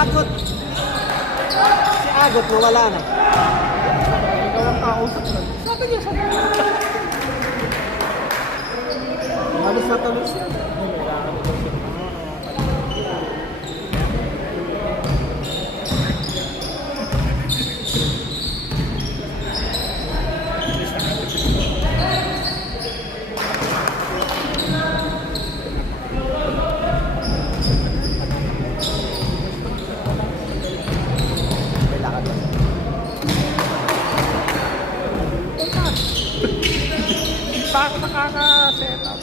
Agot. Si Agot nawala na. Ikaw ang kausap na. Sabi niya, sabi niya. Halos na talos yan. Pa ako nakaka-set up.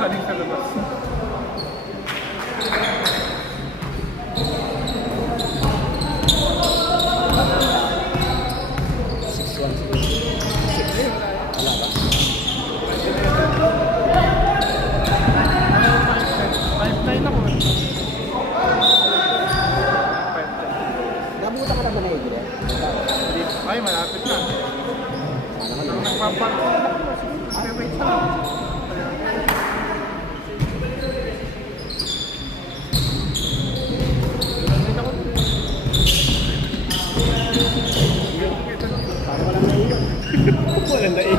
Galing sa labas. Nabuta ka na ba na Igre? Ay, malapit na. Nagpapark. Ay, wait lang. Parang walang naiyo. Walang naiyo.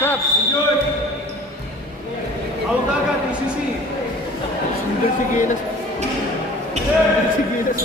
Stop! Enjoy! Hawag agad, ECC! Sundan si Gilas. Sundan si Gilas.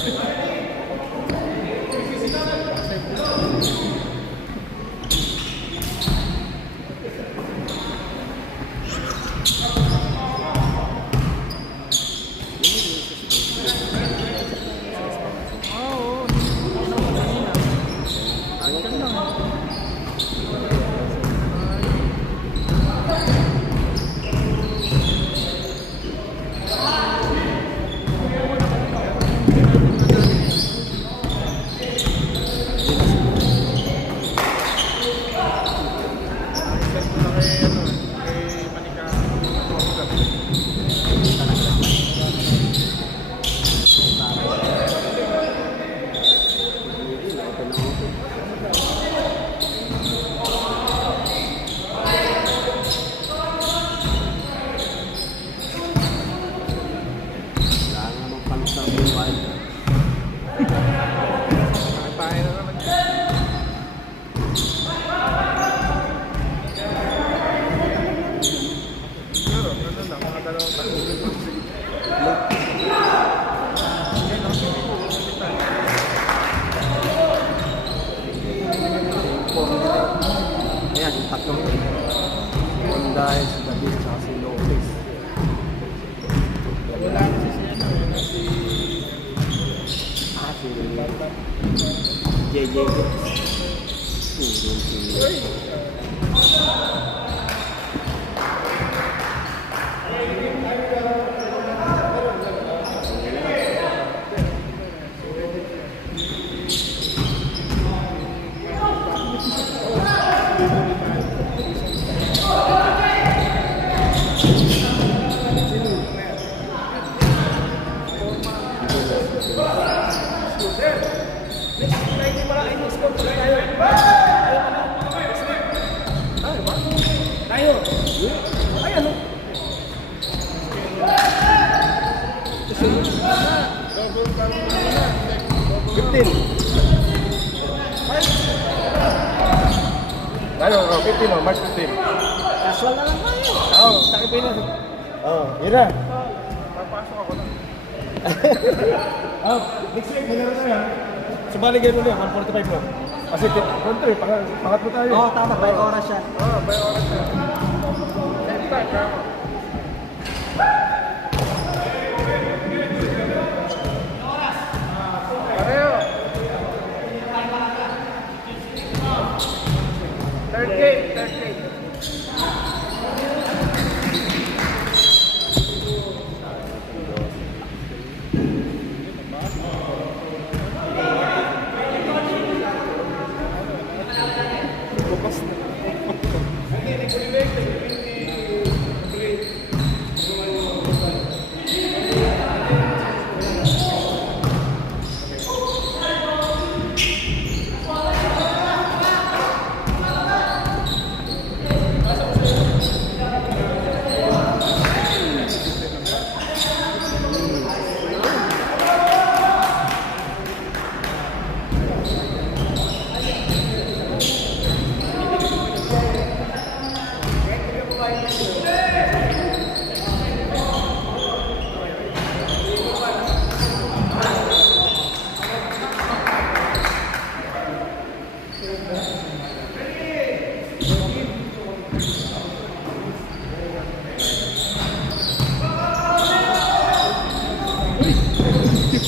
Ayan, yung tatlong Mondays, Davis, tsaka si Lopez. Wala kasi si JJ. 15. Ano, 15 o, March 15. Casual na lang tayo. Oo, sa akin pa yun. Oo, yun na. Papasok ako na. Next week, may naman tayo. Subali ganun na, 145 mo. Kasi konto eh, pangatlo tayo. Oo, tama. By oras yan. Oo, by oras na. Next time, tama. Pareho. Third game.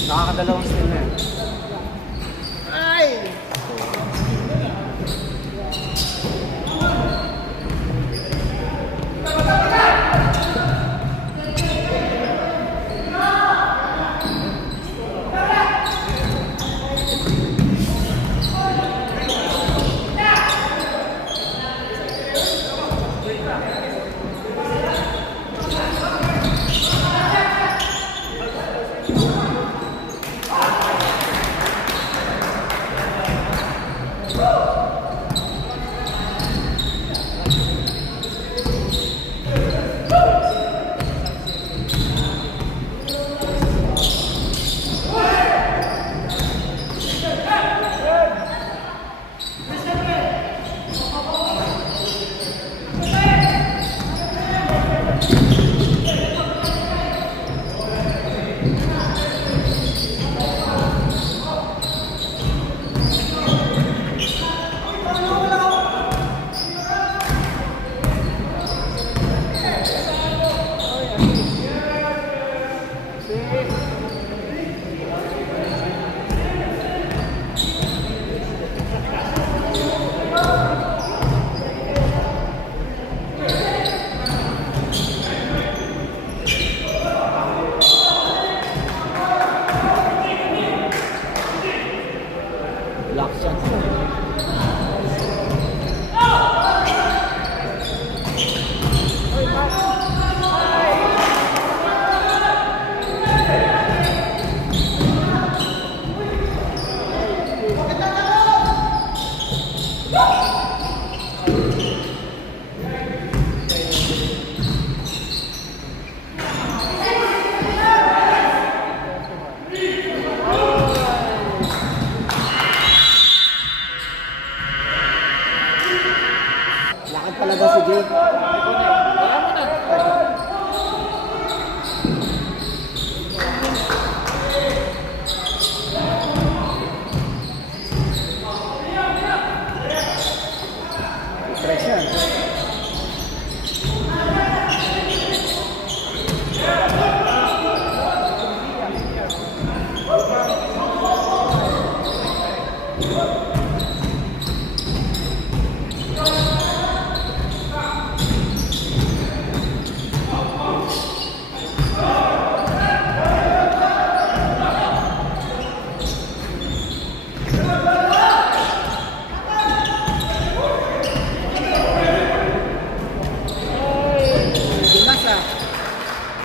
Nakakadalawang steal na yan. Black shot. Lakad talaga si Jake. Stress yan.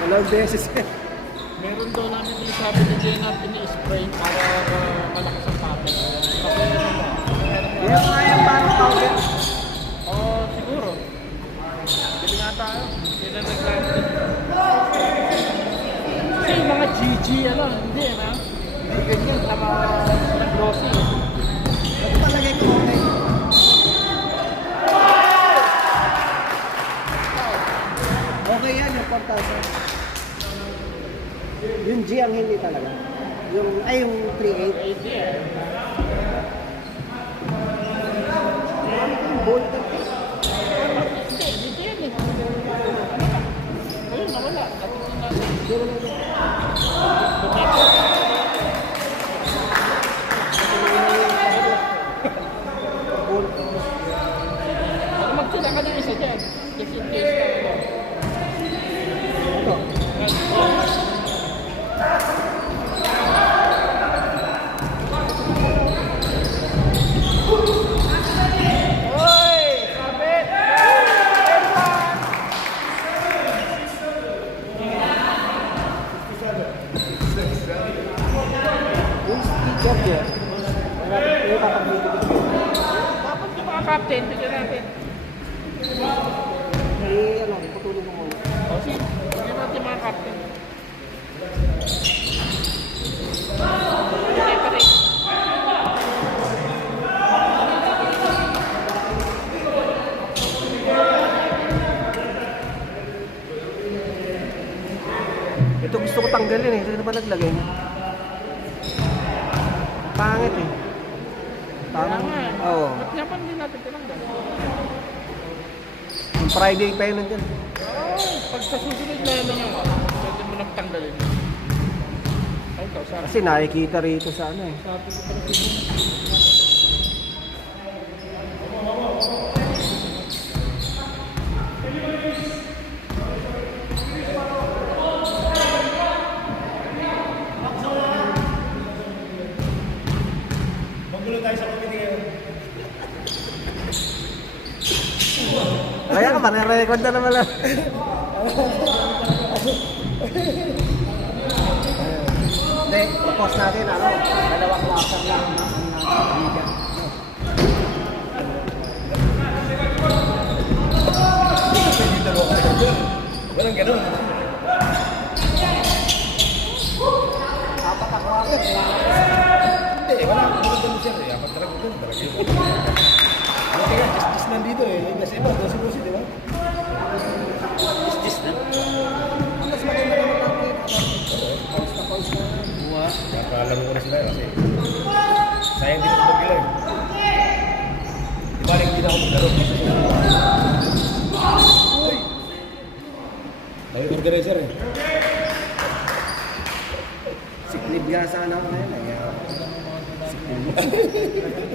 Dalawang beses eh. Meron daw namin yung sabi ni Jenna, pini-spray para malakas ang pattern. Kasi ano ba? Yan nga yung parang powder. Oo, siguro. Bili nga tayo. Sila nag-live. Kasi yung mga GG, ano, hindi na. Hindi ganyan. Tama, Yossi. Ito palagay ko okay. Okay yan yung 4,000. Yung G ang hindi talaga. Yung 3.8. Hindi eh. Marami ko yung bolt. Hindi, dito yan eh. Ayun, nawala. Natin natin. Bolt. Ano magtila ka ng isa dyan? Just in case na. Ito. Oy! Sabit! Yung speed job niya. Yung kakabibigay. Dapat yung mga captain, bigyan natin. Ano, putulong mo muna. O, sige. Bigyan natin yung mga captain. Okay pa rin. Ito gusto ko tanggalin eh. Ito na ba naglagay niya? Pangit eh. Kaya Parang, nga eh. oo. Ba't nga pa hindi natin tinanggal? Yung Friday pa yun nandyan. Pag sa susunod na ano nyo, pwede mo nang tanggalin. Ay, ikaw, sabi. Kasi nakikita rito sa ano eh. Sabi ko pa rin. Magulo tayo sa committee ngayon. Kaya ka, marirecord na naman lang. Hindi, i-post natin ano, dalawang laser lang na bigan. Walang ganun. Apat ako agad. Hindi, wala. Walang ganun siya. Apat talaga ganun. Talaga yun. Okay nga, just nandito eh. Yung kasi iba, dosi-dosi, di ba? Just na. Mas maganda naman natin. Post na post na. Buwa. Nakalaro ko na sila kasi sayang din ako mag-gila eh. Di ba hindi na ako maglaro? Uy! Dahil organizer eh. Siklib nga sana ako na yun.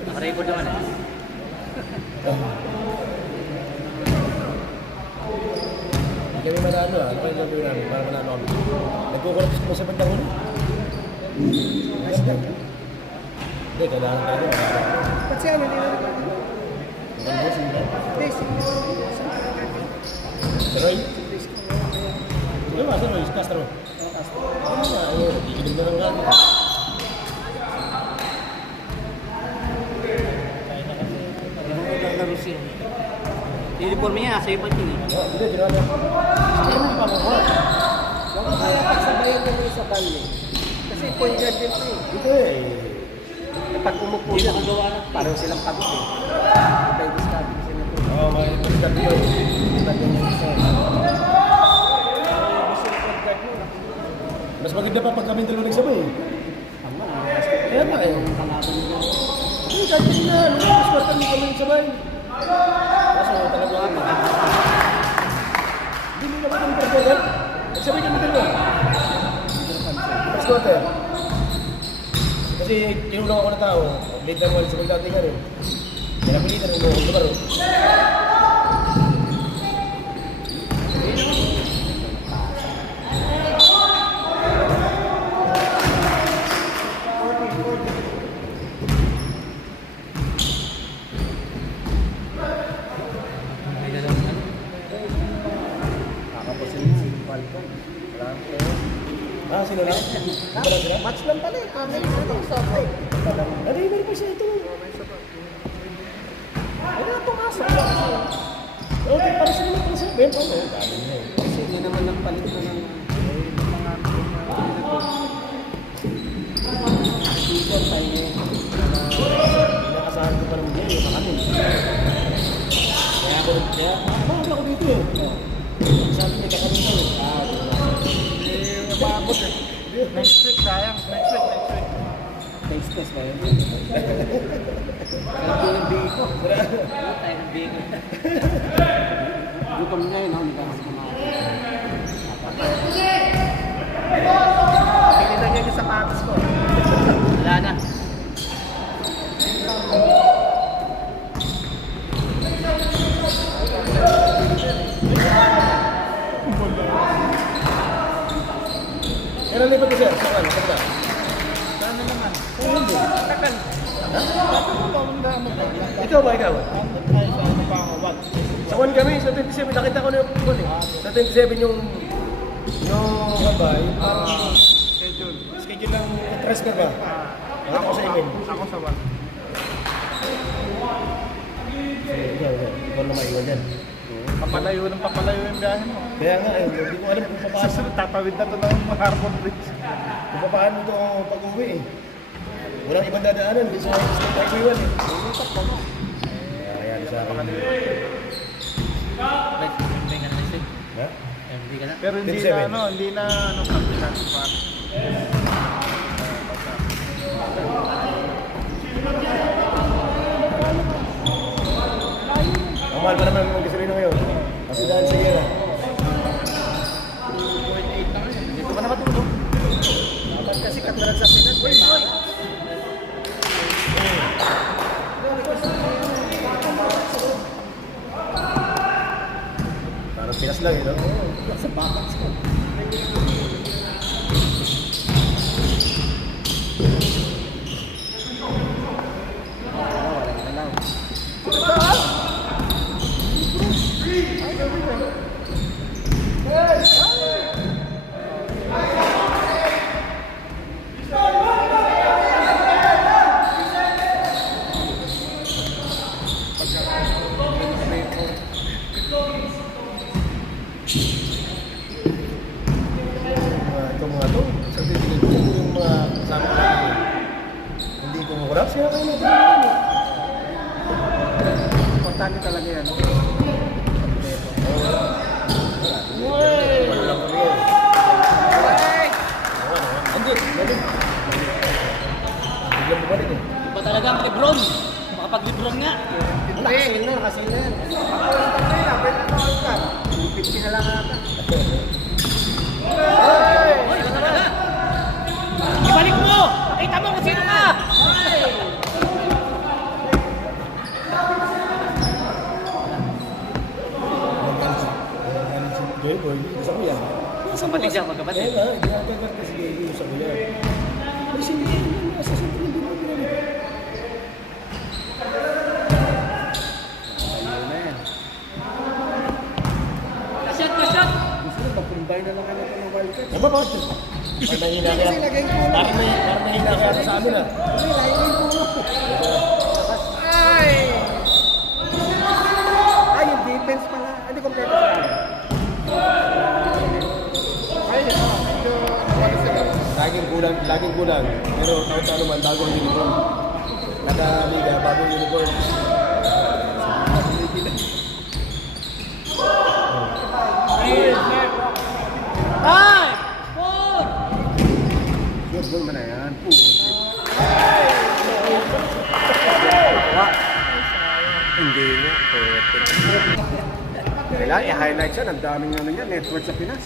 Nakarecord naman eh. Hindi kami manalo ah. Ano pa yung gagawin namin para manalo kami? Nagkukulat mo sa bandang huli? Nice na. Hindi, kailangan tayo. Ba't siya, hindi na naman. Ang boss, hindi ba? Hindi, Si Roy? Sige ba, si Roy? Si Castro? Ano nga, ayun. Ikinig mo lang natin. naglaro siya. Uniform niya, sa iba yun eh. Hindi, ginala. Ano yung pamukuha? Baka kaya pagsabayan ko sa bali. Kasi point guard din eh. Ito eh. Pag umupo siya, parang silang pagod eh. May discard sila to. Oo, may pagkat yun. Iba din yung isa. Mas maganda pa pag kami dalawa nagsabay eh. Tama, Kaya nga eh. Hindi, kahit kasi na, mas kwartan kami nagsabay. Kaso talaga kami. Hindi mo naman kami pagkagat. Nagsabay kami dalawa. Mas kwartan. Kasi tinulong ako na tao, late na mo sa pagdating rin. Kaya napilitan mo ako lumaro. Kakapusin mo si Falcon. Walang player. Ah, sino lang? Iba lang sila? Match lang pala eh. Amin ano, sabay. Ano yung meron pa siya ito? Ay na, pumasok. Okay, para sila lang pala siya. Ben, paano? Dami niya eh. Kasi hindi naman lang palit ko ng mga season tayo. dito sa kanin. Kaya nakakabang ako dito eh. Sabi niya kakanin daw eh. Mababot eh. Next week, sayang. Next week. Taste test ba yun? Sarap yung biko. Tayo ng biko. Gutom niya yun, hindi ka mas kumain. Pinita niya yung sapatos ko. Wala na. Kailan lipat ko sir? Saan? Saan? Sana naman. Hindi. Takal. Bakit mo ba ang damo ba? Ikaw ba, ikaw? Andun tayo sa ano pa ako, wag. Sa 1 kami, sa 27, nakita ko na yung one eh. Sa 27 yung kabay, parang Schedule. schedule ng transfer ba? Ako sa email. Ako sa wag. Ikaw na maiwan dyan. Papalayo yung biyahe mo. Kaya nga, hindi ko alam kung paano. Susunod, tatawid na ito ng Harbor Bridge. Kung paano ito pag-uwi eh. Walang ibang dadaanan, hindi sa State Highway 1 eh. Ayan sa akin. Hindi ka na next week. Ha? Hindi ka na. Pero hindi 27. na hindi na kapitan pa. Ang mahal pa naman ang gasolina ngayon. Kasi dahil sa yera. 2.8 na ngayon. Hindi ko pa na matulog. Dapat kasi katalag sa Pinas. Parang Pinas lang eh, no? Sa bakas ko. Itong mga to, sa titigil ko yung mga kasama ko natin. Hindi ko makurap, siya kayo natin naman eh. Importante talaga yan. Wala lang kami yun. Hindi, biglang bumalik eh. Iba talaga ang Lebron. Makapag-Lebron nga. Hindi, yun na, kasi na yan. Piti na lang ata. Hoy, iba talaga. Ibalik mo! Kita mo kung sino ka! Joy boy, isa ko yan. Kapatid siya, Kaya magkapatid. nga, hindi ako kagad si Gaby, isa ko yan. Kasi hindi ko naman nasa sa tingin din mo pinalik. Ayun na yan. Kasyat, kasyat! Gusto mo, mag-combine na lang ano ito ng wildcard. Ano ba bakit? Parang mahina kaya. Parang mahina kaya sa amin ah. Ay, yung defense pala. Hindi kompleto sa akin. Ay, medyo nawala sila. Laging kulang. Pero kahit ano man, bagong uniform. Naka-liga, bagong uniform. Ay! Four! Good man na yan. Hindi nga. Kailangan i-highlight siya. Ang daming ano niya. Network sa Pinas.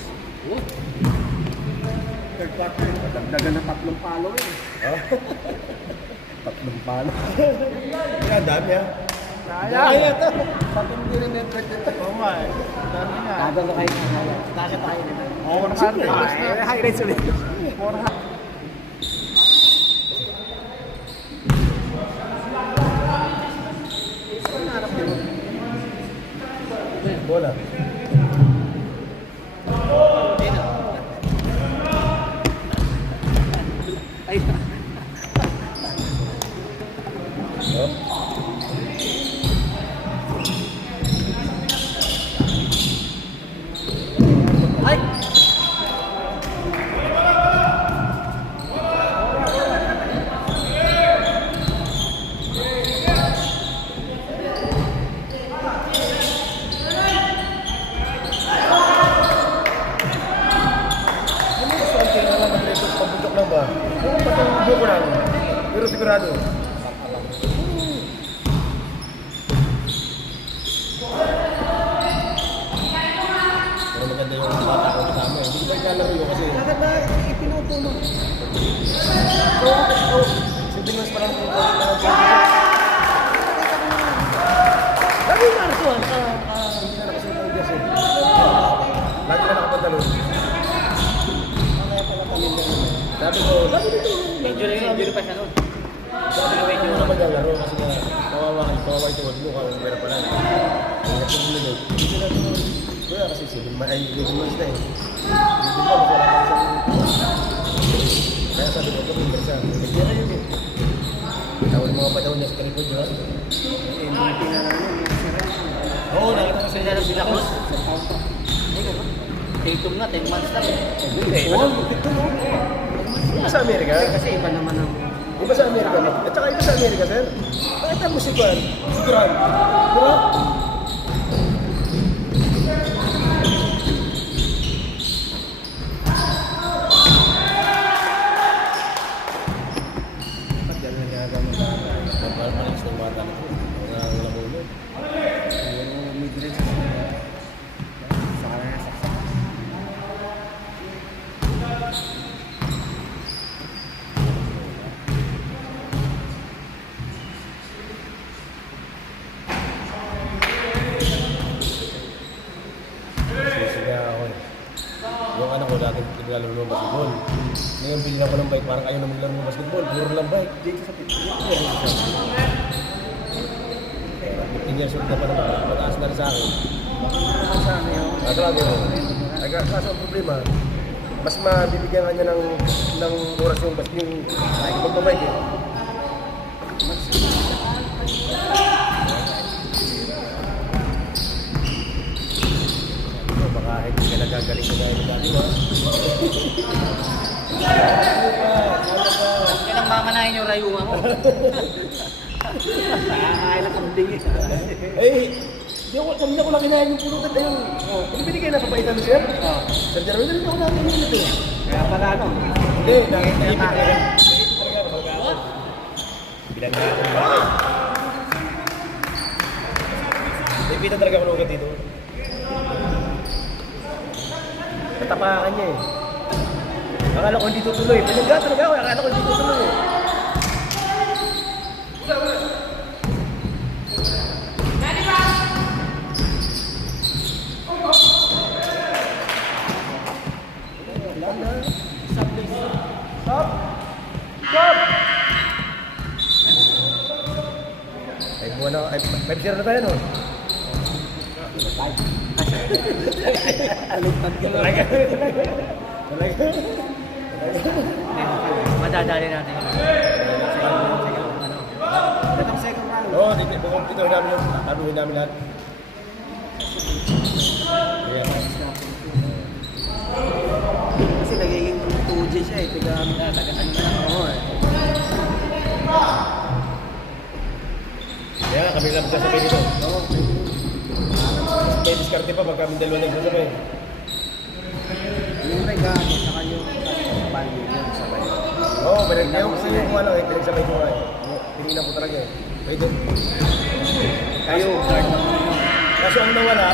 Third quarter. Dagdagan na 3 follower. Oh. 3 follower. Kaya dami ah. Kaya to. Pati hindi rin network dito. Oo nga eh. Dami nga. Tagal na kayo. Tagal tayo nila. 400. Highlights ulit. 400. Bola. Ay, Oh. ay! Sundin mas parang kung lagi na ito, hindi na nakasunod ang gas eh. Lagi na nakapantalon. Sabi ko, lagi dito. Injury pa siya nun. Sabi ko, hindi mo na maglalaro kasi nga kawawa yung tuwag mo, kawawa pera pala. Kaya kung minute, hindi sila tuloy. Kaya kasi 7 months na eh. 7 months, wala ka isang... Kaya sabi ko, ito yung isa. Hindi na yun eh. Tawag mga padaw niya sa tripod, di ba? MVP na lang yun. Oo, nakita ko sa inyo. Sila ko. Tatum na, 10 months lang. Iba sa Amerika? Kasi iba naman ang... Iba sa Amerika? At saka iba sa Amerika, sir? Bakit ang musikuan? Musikuan? Di ba? Yung anak ko dati naglalaro ng basketball. Ngayon binila ko ng bike, parang ayaw na maglaro ng basketball. Puro lang bike. Dito sa pito. 15 years old na pa naman. Mataas na rin sa akin. Sa ano yun? Sabi ko, kaso ang problema, mas mabibigyan ka niya ng oras yung magbabike eh. Baka hindi ka nagagaling ka dahil dati ba? Yan ang mamanahin yung rayuha mo. Ay, nakambing eh. Di ako, kami na ko lang kinahin yung pulutan ayun. Hindi binigay na papaitan mo, sir? Sir Jerome, hindi ako natin yung ito. Kaya pala ano? Hindi, naipit talaga. Bilang na ako bakit. Naipitan talaga ako lugat dito. Natapakan niya eh. Akala ko hindi tutuloy. Pinagga talaga ako. Akala ko hindi tutuloy eh. Stop! Stop! Ay, buwan na. Ay, 5-0 na tayo, no? Alugtad ka lang. Talaga. Madadali natin yun. Datang second round. Oo, dito namin yung taluhin namin lahat. Ayan. Kasi nagiging 2G siya eh. Taga-ano na lang ako eh. Kaya kami lang magsasabay dito. May diskarte pa pag kami dalawa nagsasabay. Yung regalo, saka yung value yun sabay. Oo, yung ano eh, pinagsabay ko nga eh. Tinignan ko talaga eh. Pwede. Kayo, guard naman yun. Kaso ang nawala,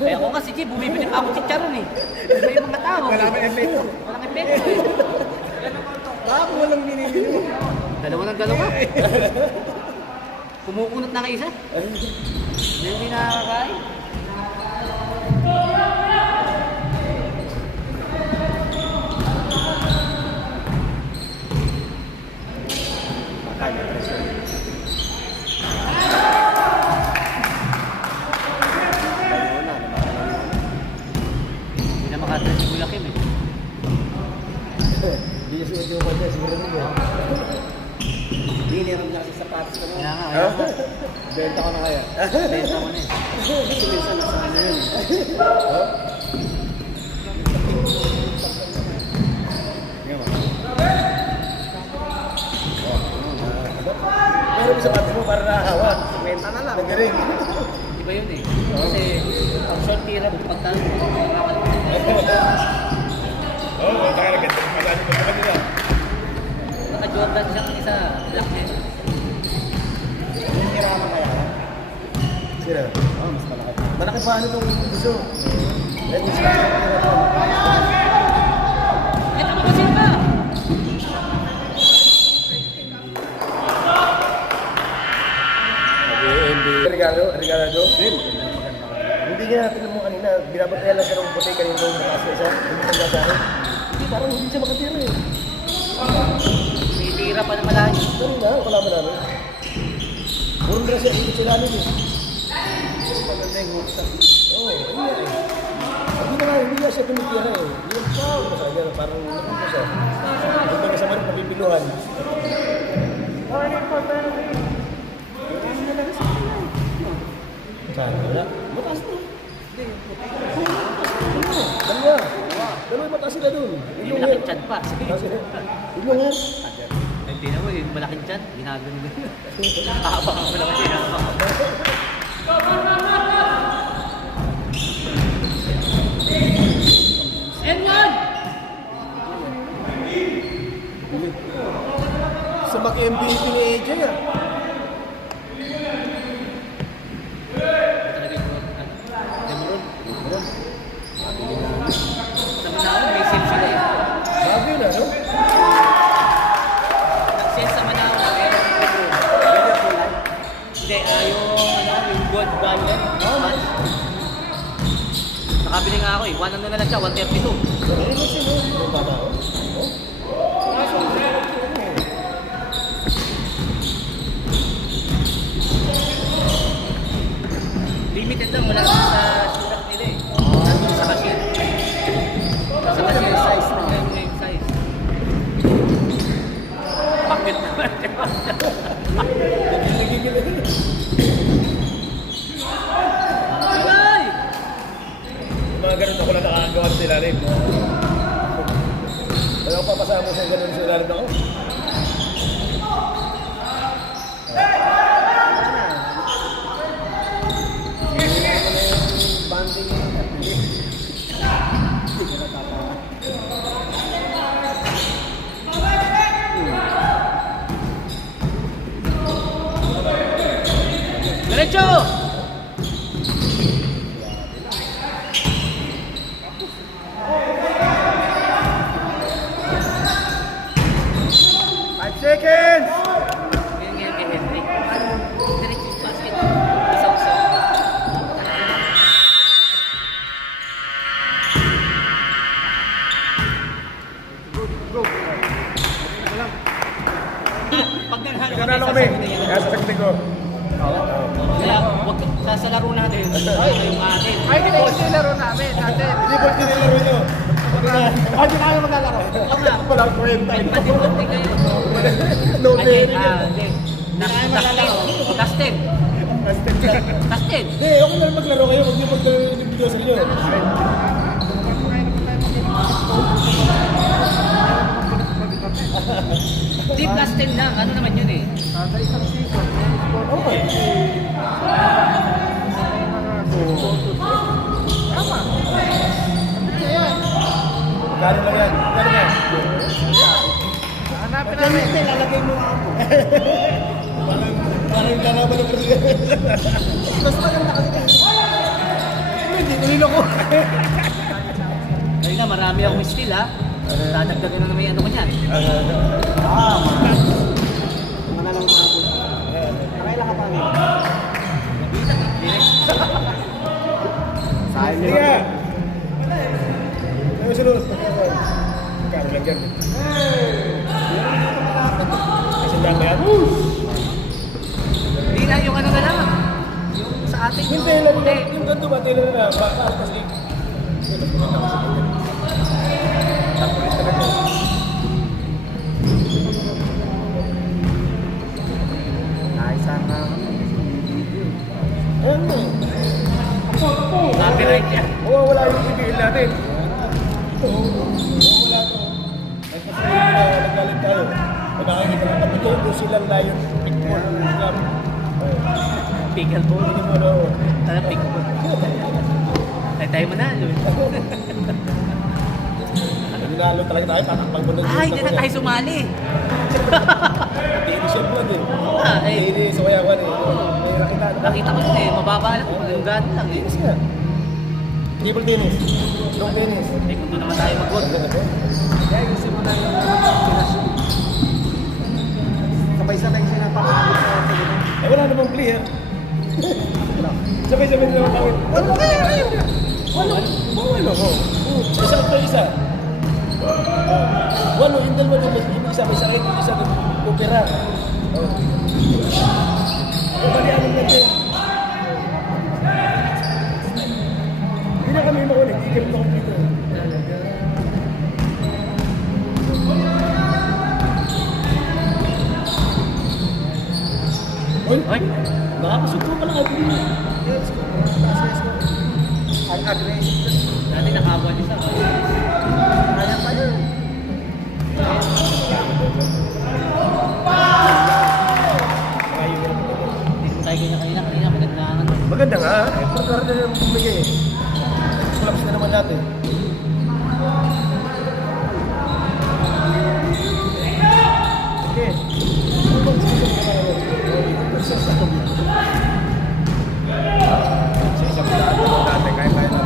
Eh ako kasi Chi, bumibili pa ako chicharon eh. Iba yung mga tao. Wala nang epekto. Walang epekto eh. Bakit walang binili mo? Dalawa ng dalawa. Kumukunot na ka isa. Hindi nakakain. Bakal, Kuya Kim eh. Hindi niya suot yung kanya, siguro nyo. Hindi, meron na kasi sapatos ko Kaya na. nga, kaya nga. Benta ko na kaya. Benta ko na eh. Kasi minsan nasa ano yun. Pero yung sapatos mo para nakahawa. Benta na lang. Nagaring. Iba yun eh. Kasi ang short tira, pagtalo mo, Oo, nakakaganda. Maganda ko sa kanila. naka-Jordan siyang isa, black net. Yung hiraman kaya. Sino? Oo, mas malaki. Malaki pa ano itong gusto. Let me see. Ito mo kasi ba? Regalo. Hindi niya natin mo kanina, binabataya lang siya ng puti kanina nung mataas na siya. Hindi siya sa akin. Hindi, parang hindi siya makatira eh. May tira pa na malayo. Pero na, wala mo namin. Puro na siya, hindi siya namin eh. Maganda yung hook sa Oo, hindi nga eh. Hindi nga siya tumitira eh. Hindi yung pao. Masaya na, parang nakunto siya. Hindi ka sa mga papipiluhan. Saan? Wala? Mataas na. Dalawa. Dalawa yung mataas sila dun. May malaking chan pa. Yung nga. Hindi na mo, yung malaking chan, ginagano na. Haba ka pala kasi. N1! Sa Maki-MVP ni AJ ah. Talaga yung Demeron. Sa Manalo, may sale sila eh. Bago yun ah, no? Nag-sale sa Manalo, pero hindi, yung gold violet. Nakabili nga ako eh, 1 ano na lang siya, 132. Ano kasi no? Yung baba oh. Limited lang, wala sa sulat nila eh. Nandun sa cashier. Sa cashier size na. Yung size. Pakit naman. Ay! Mga ganun ako na nakakagawa sa ilalim. Wala ko papasama mo sa ganun sa ilalim ako. banding yung hindi. Hindi ko natatawa. Diretso! Seconds! Yan nga kay Henry. Diretso yung basket. Isaw-saw. Pag Nagkanalo kami. Kaya sasagutin ko. Kaya, wag sa laro natin. Ay, yung atin. Ay, hindi ko yung laro namin. Natin. Hindi po tinilaro ito. Ay, di tayo maglalaro. Walang kwenta. Pati-pati kayo. No Hindi, day. hindi. Dustin. Dustin. Hindi, okay lang maglaro kayo. Huwag niyo maglaro yung video sa inyo. Di Dustin lang. Ano naman yun eh? Sa isang season, Okay. tama. Gano'n lang yan. Gano'n yan. Hanapin namin. Hindi, lalagay mo ako. Parang kalaban ng presidente. Mas maganda kasi. Hindi, nililo ko. Dahil na marami akong skill ha. Dadagdagan na naman yung ano ko niyan. Mga nalang mga bulo. Nakailan ka pa rin. Sayang Sige nga. Ano sunod? Kano lang yan. Kasi lang yan. Hindi na yung ano na lang. Yung sa atin yung... Hindi, yung ganito ba? Tila na. Bakit kasi... Wala to. Ay kasi naggalit tayo. Pagkakakita ka, patutubo silang layon. Pikmon. Pickleball. Hindi mo na. Tara, pickleball. Tayo mo na. Nalo talaga tayo, tatakpang ko na. Ay, hindi na tayo sumali. Hindi siya blood eh. Ay. Hindi sa kayawan eh. May nakita. Nakita ko yun eh, mababa lang. Ang gano'n lang eh. Tennis nga. Table tennis. Long tennis. Eh, kung doon naman tayo mag-work. Kaya yung simula yung Pinas. Sabay-sabay sila pangakot sa atin. Eh wala namang player. Sabay-sabay na naman kawin. Wala kaya. Wala ko. Isa pa isa. Wala, yung dalawa yung isa may sakit, yung isa kupira. Bali anong natin. Hindi na kami makulit, hindi kami makumpito. Hoy, Nakakasuto ka lang ako din. Ang aggressive. dati nakawan isa. Kaya pa yun. Hindi ko tayo kanina. Kanina maganda ang ano. Maganda nga, eh. Pagkara na naman bumigay eh. Collapse na naman natin. Sige. Sa isang daan naman natin, kaya natin.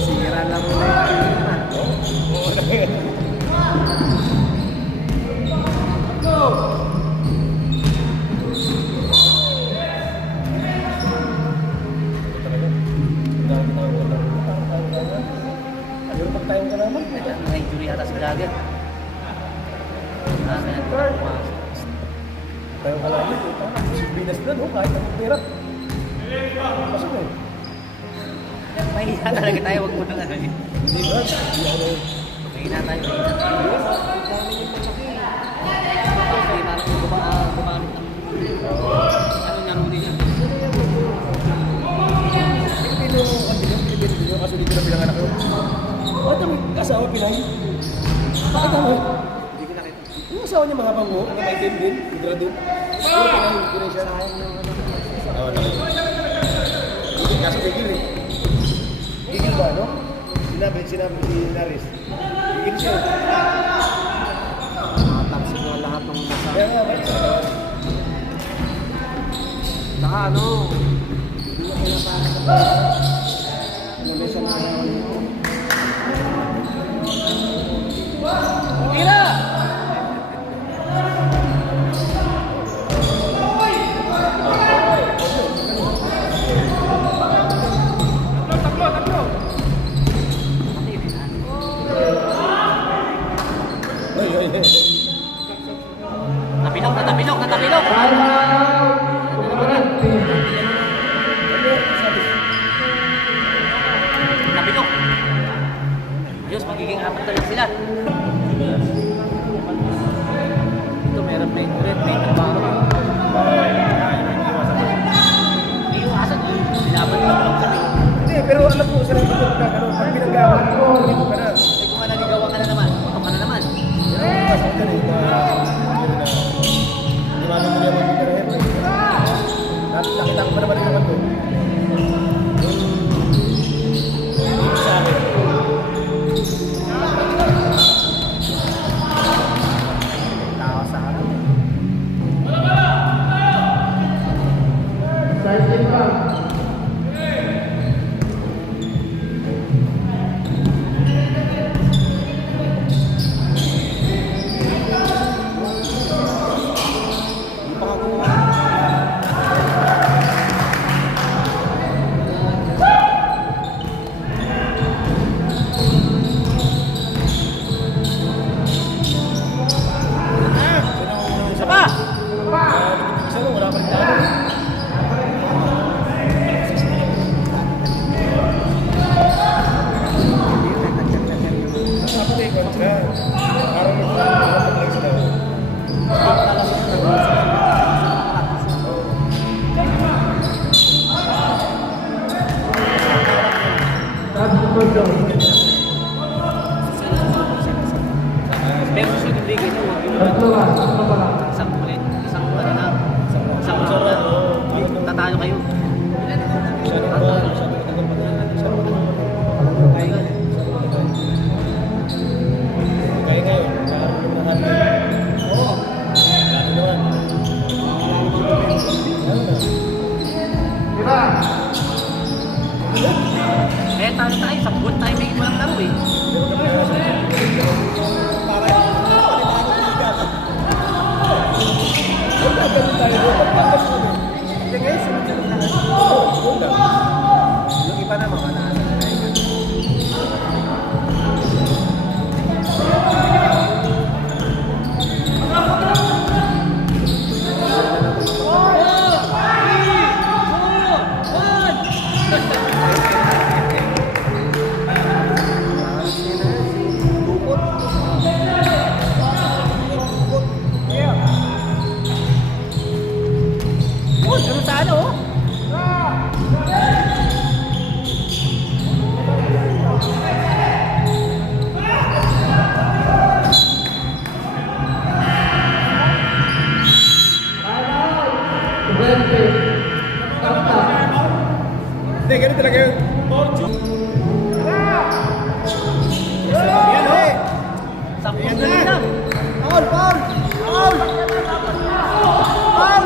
Sira lang mo na yung team. Na-injury ata si Vlogger. Kaya Tayo ka lang yun. Si Venus na, no? Kahit anong pera. Pasok eh. mahina talaga tayo. Huwag mo nang ano yun. Hindi ba? Hindi ako. Mahina tayo. Okay, parang gumamit ng ano niya, ruli niya. Pilipino, kaso dito na pinanganak ko. Bakit ang asawa Pinay? Bakit ako? Hindi ko nakita. Yung asawa niya mahabang mo, na may game din, graduate. Pinay siya. Sayang yung ano. Oo, nakita. Hindi, kaso gigil eh. Gigil ba, no? Sinabi si Naris. Gigil siya. Tapos ko lahat ng nasa. Kaya nga, bakit siya? Saka ano, hindi mo kaya para sa ano may sa mga Tira! Napilok. Napilok. Ayos, magiging apat na lang sila. Ito meron na internet, may trabaho. Hindi iwasan yun. Binaban ko lang kami. Hindi, pero alam mo, sarang ito ka, ano, pag pinagawa ko, dito ka na. Eh kung naligawan ka na naman, putok ka na naman. Mas ako dyan eh, di ba naman yung mga pera yan. Nakita ko pa naman yung ako. Sa akin. Isang ulit, isang ano na. Isang tatalo kayo. Kaya ngayon, nakaroon na natin. Oo. Lalo naman. Eh, tayo tayo, sa buwan tayo may walang laro eh. Yung iba naman, wala na. Ganun sa ano? Hindi, ganun talaga yun. Yan, oh. Sampung ganun lang. Paul! Paul! Paul! Paul!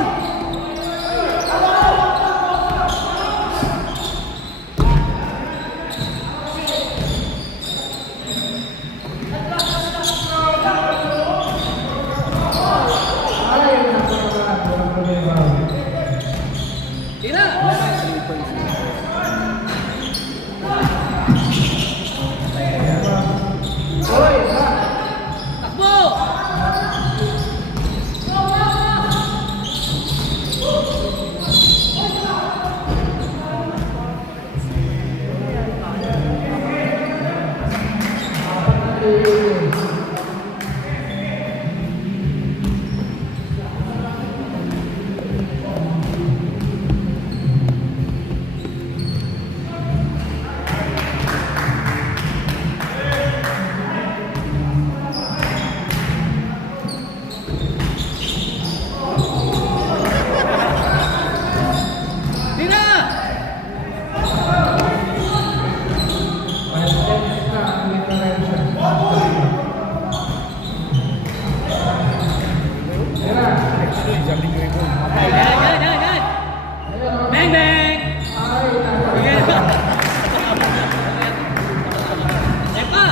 Tira! Takbo! Tira! Yan, yan, yan, yan! Bang, bang! Yan pa!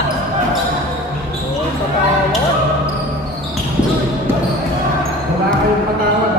Wala kayong patawad.